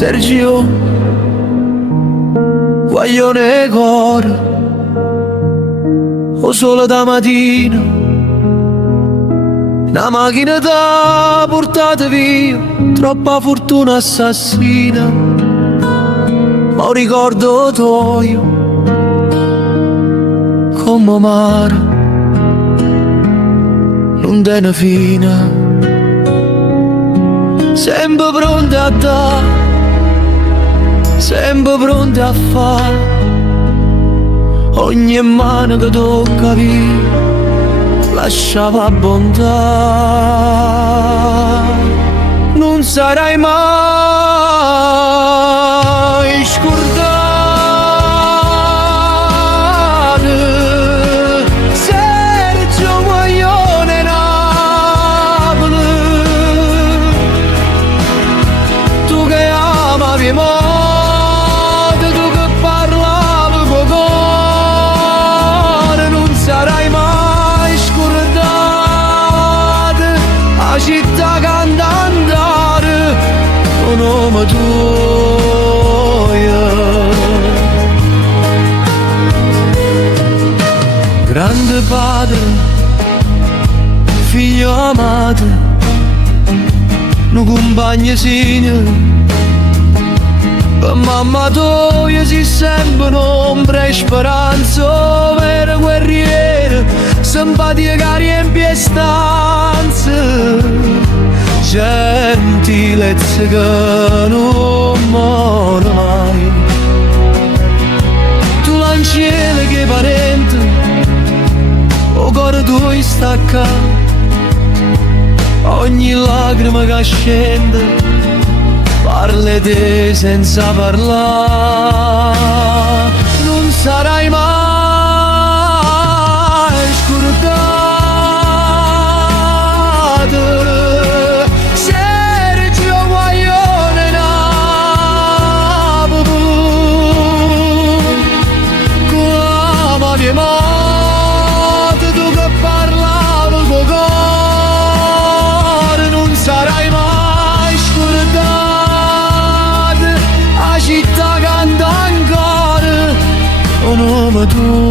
Sergio, guaglione cuore, o solo da mattina, una macchina t'ha portato via, troppa fortuna assassina, ma un ricordo tuo, come mare, non te ne fine, sempre pronto a dare, sempre pronto a fare ogni mano che tocca via, lasciava bontà. Non sarai mai scordato Sergio Guaglione Napoli, tu che amavi morte, tu che parlavi con cuore. Non sarai mai scordato la città che anda a andare con nome tuo. Grande padre, figlio amato, un compagno signore, per mamma tua si sempre un'ombra e speranza, vero guerriero, simpatia che riempie stanze, gentilezza che non muore mai. Tu l'ancella che parente, o cuore tuo stacca, ogni lacrima che scende, parla te senza parlare. Non sarai mai scordato Sergio Guaglione Napoli, con la mafia morte, tu che parlavi con cuore. Non sarai mai scordato la città che anda ancora con nome tuo.